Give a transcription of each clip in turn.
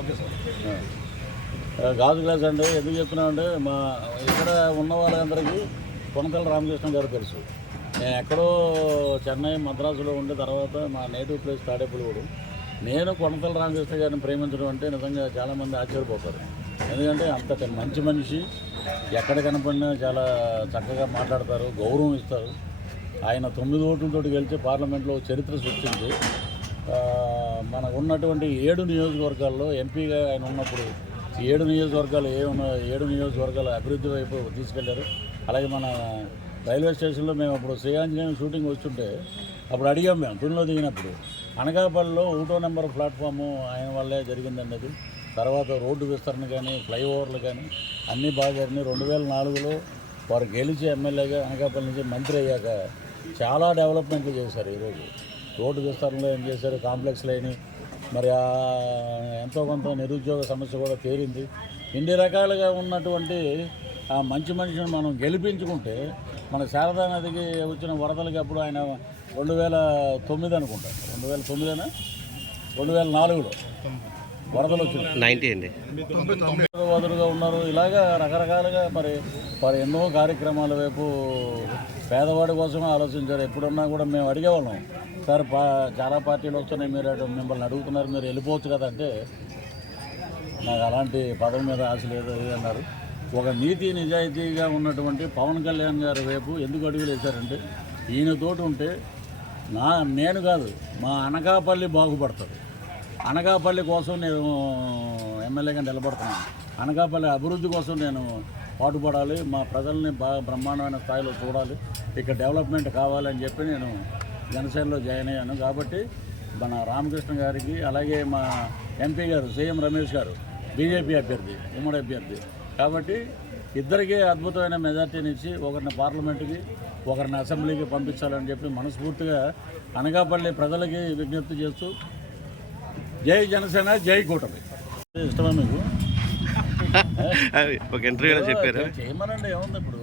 Okay sir. గాజు glass అండి ఎందుకు చెప్తున్నామంటే మా ఇక్కడ ఉన్న వాళ్ళందరికీ కొనతల రామకృష్ణ గారు తెలుసు. నేను ఎక్కడో చెన్నై మద్రాసులో ఉండే తర్వాత మా నేటివ్ ప్లేస్ తాడేపల్లిగూడెం. నేను కొనతల రామకృష్ణ గారిని ప్రేమించడం అంటే నిజంగా చాలామంది ఆశ్చర్యపోతారు. ఎందుకంటే అంతటి మంచి మనిషి, ఎక్కడ కనపడినా చాలా చక్కగా మాట్లాడతారు, గౌరవం ఇస్తారు. ఆయన 9 ఓట్లతో గెలిచి పార్లమెంట్లో చరిత్ర సృష్టించి మనకు ఉన్నటువంటి 7 నియోజకవర్గాల్లో ఎంపీగా ఆయన ఉన్నప్పుడు 7 నియోజకవర్గాలు 7 నియోజకవర్గాల అభివృద్ధి వైపు తీసుకెళ్లారు. అలాగే మన రైల్వే స్టేషన్లో మేము అప్పుడు శ్రీయాంజనేయం షూటింగ్ వస్తుంటే అప్పుడు అడిగాం, మేము తునిలో దిగినప్పుడు అనకాపల్లిలో 1వ నెంబర్ ప్లాట్ఫాము ఆయన వల్లే జరిగిందండి. అది తర్వాత రోడ్డు విస్తరణ కానీ ఫ్లైఓవర్లు కానీ అన్నీ బాగా జరిగినాయి. 2004లో వారు గెలిచి ఎమ్మెల్యేగా అనకాపల్లి నుంచి మంత్రి అయ్యాక చాలా డెవలప్మెంట్లు చేశారు. ఈరోజు రోడ్డు విస్తరణలో ఏం చేశారు, కాంప్లెక్స్లు అయినాయి. మరి ఎంతో కొంత నిరుద్యోగ సమస్య కూడా తీరింది. ఇన్ని రకాలుగా ఉన్నటువంటి ఆ మంచి మనిషిని మనం గెలిపించుకుంటే మన శారదా నదికి వచ్చిన వరదలకి అప్పుడు ఆయన 2009 అనుకుంటా, 2009 2004లో వరదలు వచ్చింది. వదులుగా ఉన్నారు. ఇలాగా రకరకాలుగా మరి వారు ఎన్నో కార్యక్రమాల వైపు పేదవాడి కోసమే ఆలోచించారు. ఎప్పుడున్నా కూడా మేము అడిగేవాళ్ళం, సార్ చాలా పార్టీలు వస్తున్నాయి, మీరు మిమ్మల్ని అడుగుతున్నారు, మీరు వెళ్ళిపోవచ్చు కదా అంటే నాకు అలాంటి పదవి మీద ఆశ లేదు అన్నారు. ఒక నీతి నిజాయితీగా ఉన్నటువంటి పవన్ కళ్యాణ్ గారి వైపు ఎందుకు అడుగులు వేశారంటే ఈయనతోటి ఉంటే నేను కాదు మా అనకాపల్లి బాగుపడతాడు. అనకాపల్లి కోసం నేను ఎమ్మెల్యేగా నిలబడుతున్నాను. అనకాపల్లి అభివృద్ధి కోసం నేను పాటుపడాలి, మా ప్రజల్ని బాగా బ్రహ్మాండమైన స్థాయిలో చూడాలి, ఇక్కడ డెవలప్మెంట్ కావాలని చెప్పి నేను జనసేనలో జాయిన్ అయ్యాను. కాబట్టి మన రామకృష్ణ గారికి, అలాగే మా ఎంపీ గారు సీఎం రమేష్ గారు బీజేపీ అభ్యర్థి, ఉమ్మడి అభ్యర్థి, కాబట్టి ఇద్దరికీ అద్భుతమైన మెజార్టీని ఇచ్చి ఒకరిని పార్లమెంటుకి ఒకరిని అసెంబ్లీకి పంపించాలని చెప్పి మనస్ఫూర్తిగా అనకాపల్లి ప్రజలకి విజ్ఞప్తి చేస్తూ జై జనసేన, జై కూటమి. ఇష్టమా మీకు? ఒక ఇంటర్వ్యూలో చెప్పారు చేయమనండి. ఏముంది, ఇప్పుడు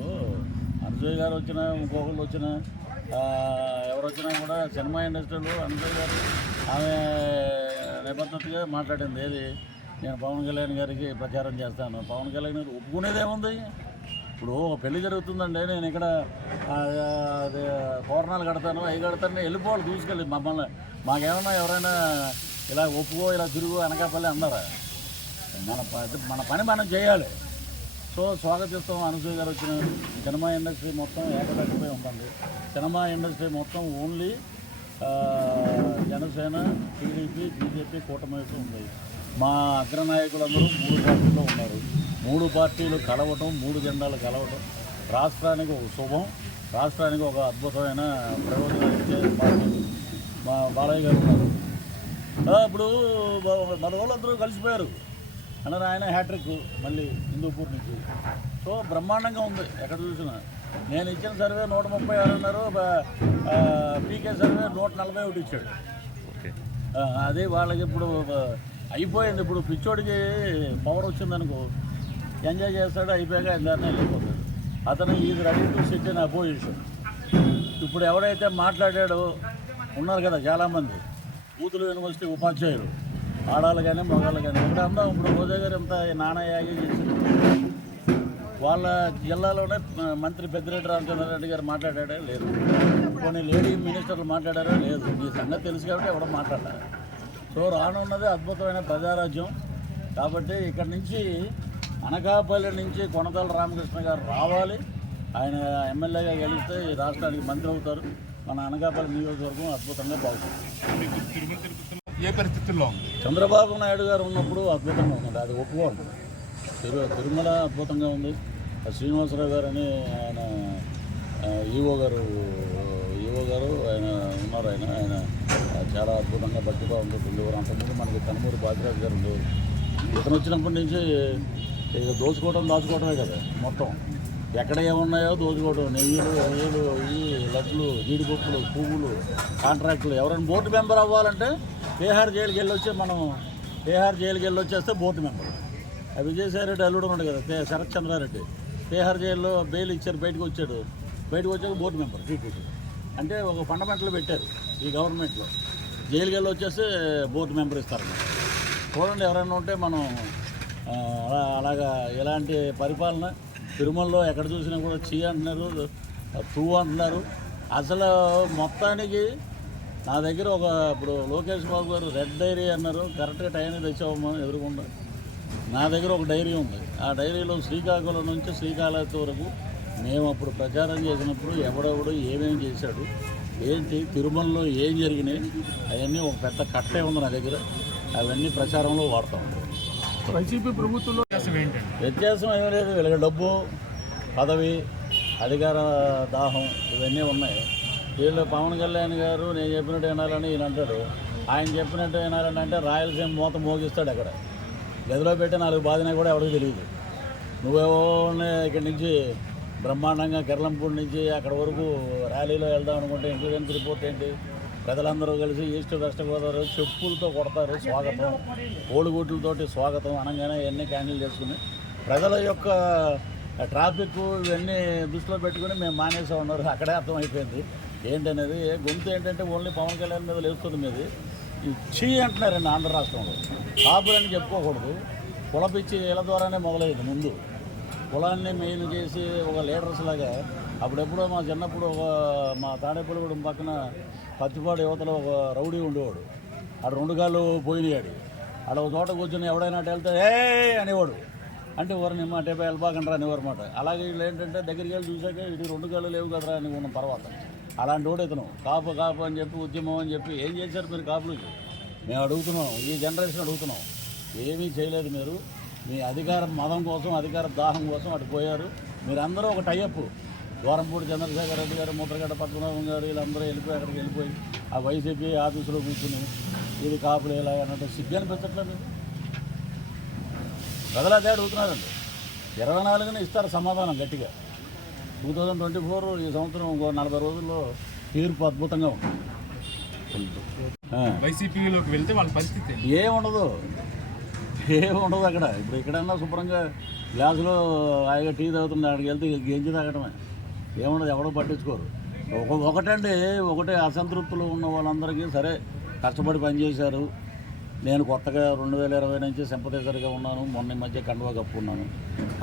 అనసూయ గారు వచ్చినా ఇంకొకళ్ళు వచ్చినా ఎవరు వచ్చినా కూడా సినిమా ఇండస్ట్రీలో అనసూయ గారు ఆమె నిబద్ధతగా మాట్లాడింది. ఏది, నేను పవన్ కళ్యాణ్ గారికి ప్రచారం చేస్తాను. పవన్ కళ్యాణ్ గారు ఒప్పుకునేది ఏముంది? ఇప్పుడు ఒక పెళ్లి జరుగుతుందండి, నేను ఇక్కడ తోరణాలు కడతాను, అవి కడతాను, వెళ్ళిపోవాలి తీసుకెళ్ళి మమ్మల్ని. మాకేమన్నా ఎవరైనా ఇలా ఒప్పుకో ఇలా తిరుగు అనకాపల్లి అన్నారా? మన పని మనం చేయాలి. సో స్వాగతిస్తాం. అనసూయ గారు వచ్చిన సినిమా ఇండస్ట్రీ మొత్తం ఏకపక్షపై ఉంటుంది. సినిమా ఇండస్ట్రీ మొత్తం ఓన్లీ జనసేన, టీడీపీ, బీజేపీ కూటమి వైపు ఉంది. మా అగ్రనాయకులందరూ 3 పార్టీల్లో ఉన్నారు. 3 పార్టీలు కలవటం, 3 జెండాలు కలవటం రాష్ట్రానికి ఒక శుభం, రాష్ట్రానికి ఒక అద్భుతమైన ప్రయోజనాలు ఇచ్చే పార్టీ. మా బాలయ్య గారు ఉన్నారు. ఇప్పుడు మన వాళ్ళందరూ కలిసిపోయారు అన్నారు. ఆయన హ్యాట్రిక్ మళ్ళీ హిందూపూర్ నుంచి. సో బ్రహ్మాండంగా ఉంది ఎక్కడ చూసినా. నేను ఇచ్చిన సర్వే 136 అన్నారు, పీకే సర్వే 141 ఇచ్చాడు. అదే వాళ్ళకి ఇప్పుడు అయిపోయింది. ఇప్పుడు పిచ్చోడికి పవర్ వచ్చిందనుకో ఎంజాయ్ చేస్తాడు, అయిపోయాక ఎందాన్ని వెళ్ళిపోతాడు. అతను is ready to SIT in opposition. ఇప్పుడు ఎవరైతే మాట్లాడాడో ఉన్నారు కదా చాలామంది కూతురు యూనివర్సిటీ ఉపాధ్యాయులు, ఆడాలు కానీ మగాళ్ళు కానీ. ఇక్కడ అందాం, ఇప్పుడు రోజా గారు ఎంత నాణయాగి చేసింది. వాళ్ళ జిల్లాలోనే మంత్రి పెద్దిరెడ్డి రామచంద్రారెడ్డి గారు మాట్లాడాడే లేదు, కొన్ని లేడీ మినిస్టర్లు మాట్లాడారో లేదు. ఈ సంగతి తెలుసు కాబట్టి ఎవడో మాట్లాడారు. సో రానున్నది అద్భుతమైన ప్రజారాజ్యం. కాబట్టి ఇక్కడ నుంచి అనకాపల్లి నుంచి కొనతల రామకృష్ణ గారు రావాలి. ఆయన ఎమ్మెల్యేగా గెలిస్తే ఈ రాష్ట్రానికి మంత్రి అవుతారు. మన అనకాపల్లి నియోజకవర్గం అద్భుతంగా బాగుంటుంది. ఏ పరిస్థితుల్లో చంద్రబాబు నాయుడు గారు ఉన్నప్పుడు అద్భుతంగా ఉంది, అది ఒప్పుకోండి. తిరుమల అద్భుతంగా ఉంది. శ్రీనివాసరావు గారు అని ఆయన ఈవో గారు ఆయన ఉన్నారు. ఆయన చాలా అద్భుతంగా భక్తిగా ఉండేవారు. అంతకుముందు మనకి కనుమూరి బాజిరాజు గారు ఉండేవారు. ఇతను వచ్చినప్పటి నుంచి ఇక దాచుకోవడమే కదా మొత్తం. ఎక్కడ ఏమున్నాయో దోచుకోవడం, నెయ్యిలు ఈ లడ్లు, జీడిపప్పులు, పువ్వులు, కాంట్రాక్టులు. ఎవరైనా బోర్డు మెంబర్ అవ్వాలంటే బీహార్ జైలుకి వెళ్ళి వచ్చేస్తే బోర్డు మెంబర్. విజయసాయిరెడ్డి అల్లుడు ఉన్నాడు కదా, శరత్ చంద్రారెడ్డి, బీహార్ జైల్లో బెయిల్ ఇచ్చారు, బయటకు వచ్చాక బోర్డు మెంబర్ టీటీడీ. అంటే ఒక ఫండమెంటల్ పెట్టారు ఈ గవర్నమెంట్లో. జైలుకి వెళ్ళి వచ్చేస్తే బోర్డు మెంబర్ ఇస్తారు. చూడండి ఎవరైనా ఉంటే మనం అలాగా ఇలాంటి పరిపాలన తిరుమలలో ఎక్కడ చూసినా కూడా చీ అంటున్నారు, తూ అంటున్నారు. అసలు మొత్తానికి నా దగ్గర ఇప్పుడు లోకేష్ బాబు గారు రెడ్ డైరీ అన్నారు, కరెక్ట్గా టైంకి తెచ్చావమ్మా ఎదురుకుండా. నా దగ్గర ఒక డైరీ ఉంది. ఆ డైరీలో శ్రీకాకుళం నుంచి శ్రీకాళహస్తి వరకు మేము అప్పుడు ప్రచారం చేసినప్పుడు ఎవడెవడు ఏమేమి చేశాడు, ఏంటి తిరుమలలో ఏం జరిగినాయి అవన్నీ ఒక పెద్ద కట్టే ఉంది నా దగ్గర. అవన్నీ ప్రచారంలో వాడతాం. వైసీపీ ప్రభుత్వంలో ఏంటండి? వ్యత్యాసం ఏమీ లేదు. వీళ్ళకి డబ్బు, పదవి, అధికార దాహం ఇవన్నీ ఉన్నాయి. వీళ్ళు పవన్ కళ్యాణ్ గారు నేను చెప్పినట్టు వినాలని ఈయన అంటాడు. ఆయన చెప్పినట్టు వినాలని అంటే రాయలసీమ మూత మోగిస్తాడు. అక్కడ గదిలో పెట్టి 4 బాధినా కూడా ఎవరికి తెలియదు. నువ్వేవో ఇక్కడి నుంచి బ్రహ్మాండంగా కిర్లంపూడి నుంచి అక్కడ వరకు ర్యాలీలో వెళ్దాం అనుకుంటే ఇన్సూరెన్స్ రిపోర్ట్ ఏంటి, ప్రజలందరూ కలిసి ఈస్ట్ వెస్ట్ గోదావరి చెప్పులతో కొడతారు స్వాగతం, కోడిగుడ్లతోటి స్వాగతం అనగానే ఇవన్నీ క్యాన్సిల్ చేసుకుని ప్రజల యొక్క ట్రాఫిక్ ఇవన్నీ దృష్టిలో పెట్టుకుని మేము మానేసా ఉన్నారు. అక్కడే అర్థమైపోయింది ఏంటనేది. గొంతు ఏంటంటే ఓన్లీ పవన్ కళ్యాణ్ మీద లేస్తుంది మీది. ఇచ్చి అంటున్నారండి ఆంధ్ర రాష్ట్రంలో. కాపులని చెప్పుకోకూడదు. కులపిచ్చి వీళ్ళ ద్వారానే మొదలైంది. ముందు కులాన్ని మెయిన్ చేసి ఒక లీడర్స్ లాగా అప్పుడెప్పుడో మా చిన్నప్పుడు మా తాడేపల్లిగూడెం పక్కన పత్తిపాడు యువతలో ఒక రౌడీ ఉండేవాడు. ఆడ 2 కాళ్ళు పోయినాడు. ఆడ ఒక చోట కూర్చొని ఎవడైనా అటు వెళ్తే అనేవాడు. అంటే ఎవరిని మా టేపై వెళ్ళబాకండ్రా అనేవారు అన్నమాట. అలాగే వీళ్ళు ఏంటంటే దగ్గరికి వెళ్ళి చూసాక ఇటు 2 కాళ్ళు లేవు కదరా అని ఉన్న తర్వాత అలాంటి వాడు ఇతను కాపు అని చెప్పి ఉద్యమం అని చెప్పి ఏం చేశారు మీరు కాపులకి? మేము అడుగుతున్నాం, ఈ జనరేషన్ అడుగుతున్నాం. ఏమీ చేయలేదు మీరు. మీ అధికార మదం కోసం, అధికార దాహం కోసం అటు పోయారు. మీరందరూ ఒక టైఅప్. ద్వారంపూడి చంద్రశేఖర్ రెడ్డి గారు, ముద్రగడ్డ పద్మనాభం గారు వీళ్ళందరూ వెళ్ళిపోయి అక్కడికి వెళ్ళిపోయి ఆ వైసీపీ ఆఫీసులో కూర్చుని ఇది కాపులు ఇలా అన్నట్టు సిగ్గు అనిపించట్లేదు. ప్రజలు అదే అడుగుతున్నారండి. 24న ఇస్తారు సమాధానం గట్టిగా. 2024 ఈ సంవత్సరం ఇంకో 40 రోజుల్లో తీర్పు అద్భుతంగా ఉంటుంది. వైసీపీలోకి వెళ్తే వాళ్ళ పరిస్థితి ఏముండదు అక్కడ. ఇప్పుడు ఎక్కడన్నా శుభ్రంగా గ్లాసులో హాయిగా టీ తాగుతుంది, అక్కడికి వెళ్తే గెంజి తాగటమే. ఏముండదు, ఎవడో పట్టించుకోరు. ఒకటే అసంతృప్తులు ఉన్న వాళ్ళందరికీ సరే కష్టపడి పనిచేశారు. నేను కొత్తగా 2020 నుంచి సింపథైజర్గా ఉన్నాను. మొన్న మధ్య కండువా కప్పుకున్నాను.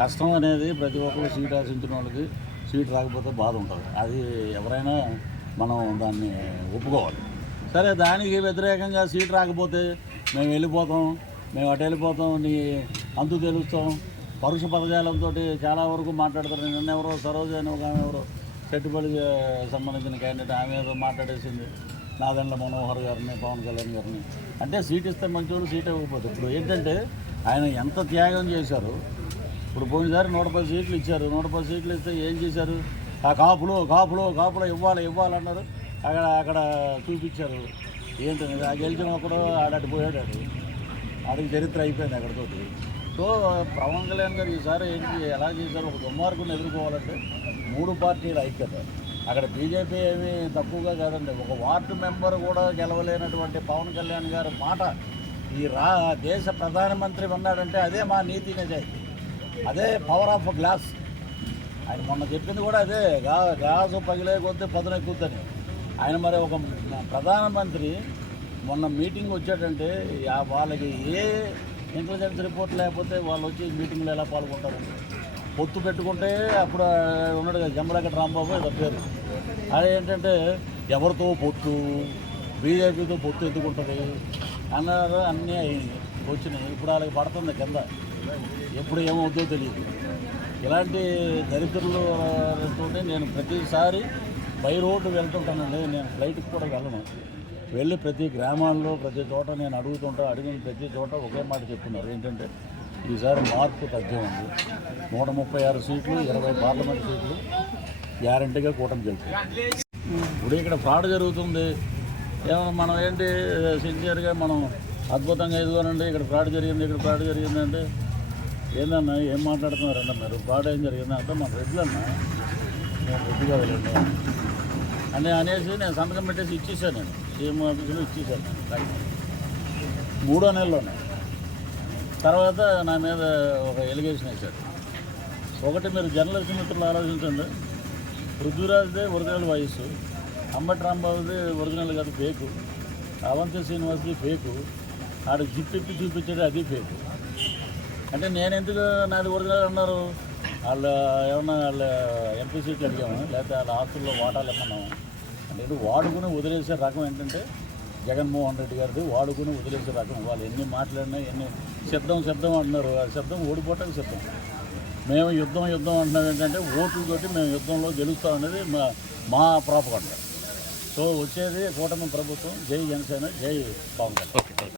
కష్టం అనేది ప్రతి ఒక్కరు సీట్ ఆశించిన వాళ్ళకి సీట్ రాకపోతే బాధ ఉంటుంది. అది ఎవరైనా మనం దాన్ని ఒప్పుకోవాలి. సరే, దానికి వ్యతిరేకంగా సీట్ రాకపోతే మేము వెళ్ళిపోతాం, మేము అటు వెళ్ళిపోతాం, నీ అంతు తెలుస్తాం, పరుష పదజాలంతో చాలా వరకు మాట్లాడతారు. నిన్నెవరో సరోజ అని ఒక ఆమె ఎవరో చెట్టుపల్లికి సంబంధించిన క్యాండిడేట్ ఆమె ఏదో మాట్లాడేసింది నాదెండ్ల మనోహర్ గారిని, పవన్ కళ్యాణ్ గారిని. అంటే సీట్ ఇస్తే మంచివాళ్ళు సీట్ ఇవ్వకపోతే. ఇప్పుడు ఏంటంటే ఆయన ఎంత త్యాగం చేశారు. ఇప్పుడు పోయినసారి 110 సీట్లు ఇచ్చారు. 110 సీట్లు ఇస్తే ఏం చేశారు? ఆ కాపులు ఇవ్వాలన్నారు. అక్కడ చూపించారు. ఏంటనేది ఆ గెలిచిన ఒకడు ఆడటి పోయాడు. ఆడికి చరిత్ర అయిపోయింది అక్కడితోటి. సో పవన్ కళ్యాణ్ గారు ఈసారి ఏంటి ఎలా చేశారు? ఒక దుర్మార్గుని ఎదుర్కోవాలంటే 3 పార్టీల ఐక్యత. అక్కడ బీజేపీ ఏమీ తక్కువగా కాదండి. ఒక వార్డు మెంబర్ కూడా గెలవలేనటువంటి పవన్ కళ్యాణ్ గారి మాట ఈ దేశ ప్రధానమంత్రి ఉన్నాడంటే అదే మా నీతి నిజాయితీ, అదే పవర్ ఆఫ్ గ్లాస్. ఆయన మొన్న చెప్పింది కూడా అదే, గ్లాసు పగిలే కొద్దీ పదునెక్కుద్దని. ఆయన మరి ఒక ప్రధానమంత్రి మొన్న మీటింగ్ వచ్చాడంటే వాళ్ళకి ఏ ఇంటెలిజెన్స్ రిపోర్ట్ లేకపోతే వాళ్ళు వచ్చి మీటింగ్లో ఎలా పాల్గొంటారు? పొత్తు పెట్టుకుంటే అప్పుడు ఉన్నాడు కదా జమ్మలగడ్డ రాంబాబు ఇది పేరు. అదేంటంటే ఎవరితో పొత్తు, బీజేపీతో పొత్తు ఎత్తుకుంటుంది అన్నారు. అన్నీ వచ్చినాయి. ఇప్పుడు వాళ్ళకి పడుతుంది కింద. ఎప్పుడు ఏమవుతుందో తెలియదు. ఇలాంటి దరిద్రులతో నేను ప్రతిసారి బై రోడ్డు వెళ్తుంటానండి. నేను ఫ్లైట్కి కూడా వెళ్ళను. వెళ్ళి ప్రతి గ్రామాల్లో ప్రతి చోట నేను అడిగిన ప్రతి చోట ఒకే మాట చెప్తున్నారు. ఏంటంటే ఈసారి మార్పు తథ్యం ఉంది. 136 సీట్లు, 20 పార్లమెంట్ సీట్లు గ్యారంటీగా కూటమి గెలుస్తుంది. ఇప్పుడు ఇక్కడ ఫ్రాడ్ జరుగుతుంది. ఏమన్నా మనం ఏంటి సిన్సియర్గా మనం అద్భుతంగా ఎదుగునండి ఇక్కడ ఫ్రాడ్ జరిగిందంటే ఏందన్నా ఏం మాట్లాడుతున్నారన్న మీరు? ఫ్రాడ్ ఏం జరిగిందా అంటే మన రెడ్లన్నా నేను రెడ్డిగా వెళ్ళండి అని అనేసి నేను సంతకం పెట్టేసి ఇచ్చేసాను. నేను సీఎం ఆఫీసులో ఇచ్చేసాను. 3వ నెలలోనే. తర్వాత నా మీద ఒక ఎలిగేషన్ వేశాడు. ఒకటి, మీరు జర్నలిస్ట్ మిత్రులు ఆలోచించండి. పృథ్వీరాజ్దే ఒరిజినల్ వాయిస్, అంబటి రాంబాబుది ఒరిజినల్ కాదు, ఫేకు. అవంతి శ్రీనివాస్ది ఫేకు. ఆడు జిప్పిప్పి చూపించాడు, అది ఫేక్. అంటే నేను ఎందుకు నాది ఒరిజినల్ అన్నారు? వాళ్ళు ఏమన్నా వాళ్ళ ఎంపీ సీట్లు అడిగాము, లేకపోతే వాళ్ళ ఆస్తుల్లో వాటాలు ఇమ్మన్నాము. అంటే వాడుకుని వదిలేసే రకం ఏంటంటే జగన్మోహన్ రెడ్డి గారిది వాడుకుని వదిలేసే రకం. వాళ్ళు ఎన్ని మాట్లాడినా ఎన్ని శబ్దం అంటున్నారు, ఆ శబ్దం ఓడిపోవటానికి సిద్ధం. మేము యుద్ధం అంటున్నాం ఏంటంటే ఓట్లతోటి మేము యుద్ధంలో గెలుస్తాం అనేది మా ప్రాపగండ. సో వచ్చేది కూటమి ప్రభుత్వం. జై జనసేన, జై పవన్ కళ్యాణ్.